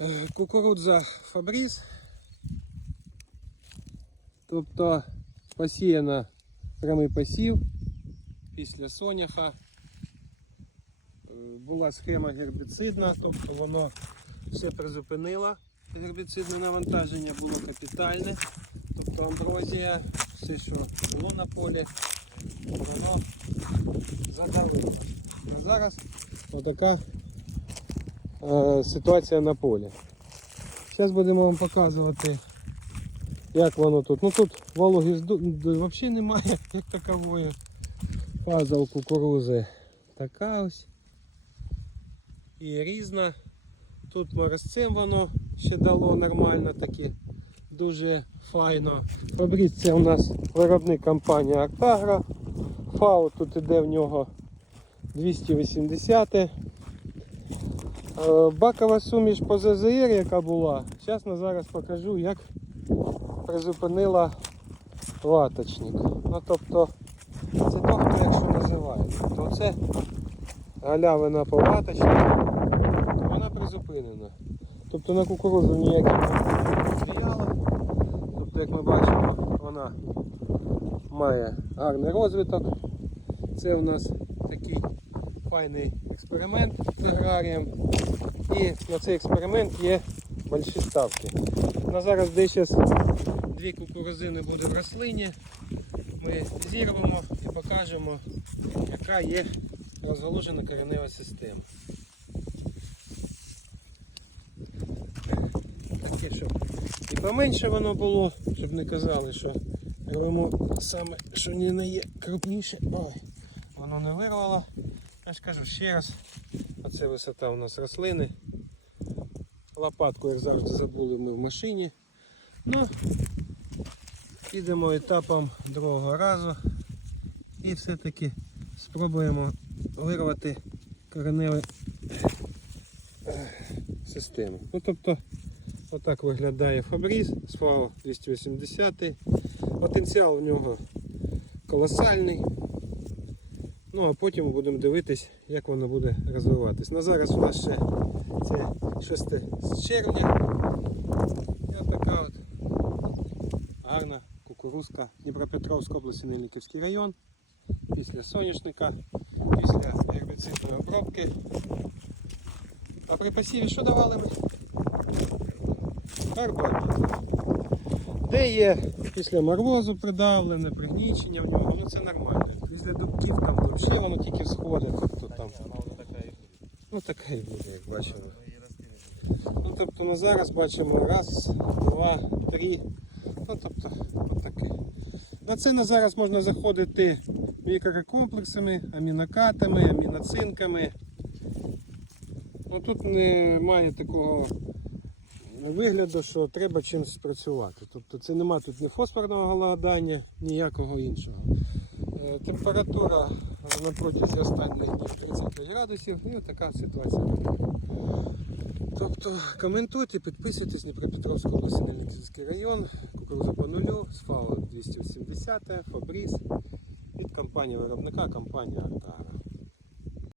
Е, Кукурудза Фабріз. Тобто посіяна прямий посів після соняха. Е, Була схема гербіцидна, тобто воно все призупинило. Гербіцидне навантаження було капітальне. Тобто амброзія, все, що було на полі, воно задавило. А зараз отака е, ситуація на полі. Зараз будемо вам показувати, як воно тут. Ну тут вологи взагалі немає, як такової. Фаза у кукурузи така ось. І різна. Тут морозцем воно ще дало нормально таки. Дуже файно. Фабріц це у нас виробник компанії Актагра. ФАО тут іде в нього 280. Е, Бакова суміш по ЗЗР, яка була. Зараз на зараз покажу, як призупинила латочник. Ну тобто це тобто, якщо називають. То це галявина по латочнику, вона призупинена. Тобто на кукурудзу ніяких не стояла. Тобто, як ми бачимо, вона має гарний розвиток. Це у нас такий файний експеримент з аграрієм. І на цей експеримент є больші ставки. На зараз десь дві кукурузини буде в рослині. Ми зірвемо і покажемо, яка є розгалужена коренева система. Таке, щоб і поменше воно було, щоб не казали, що робимо саме, що не є крупніше. Ой, воно не вирвало. Я ж кажу ще раз, оце висота у нас рослини. Лопатку, як завжди, забули ми в машині. Ну, підемо етапом другого разу і все-таки спробуємо вирвати кореневі е, системи. Ну, тобто, отак виглядає Фабріз з ФАО 280. Потенціал у нього колосальний. Ну а потім будемо дивитись, як воно буде розвиватись. На зараз у нас ще це 6 з червня. І от така от гарна кукурузка Дніпропетровська область, Нельниківський район. Після соняшника, після гербіцидної обробки. А при посіві що давали ми? Карбамід. Де є після морозу придавлене, пригнічення в нього, ну це нормально. Після дубків там взагалі воно тільки сходить. Тобто, там, ну така і буде, як бачимо. Ну, тобто на зараз бачимо раз, два, три. Ну тобто, отакий. На це на зараз можна заходити мікрокомплексами, амінокатами, аміноцинками. Ну, тут немає такого вигляду, що треба чимось спрацювати. Тобто це нема тут ні фосфорного голодання, ніякого іншого. Е, Температура на протязі останніх днів 30 градусів і така ситуація. Тобто коментуйте, підписуйтесь, Дніпропетровська область, Нельниківський район, кукуруза по нулю, ФАО 280, Фабріз від компанії виробника, компанія Артара.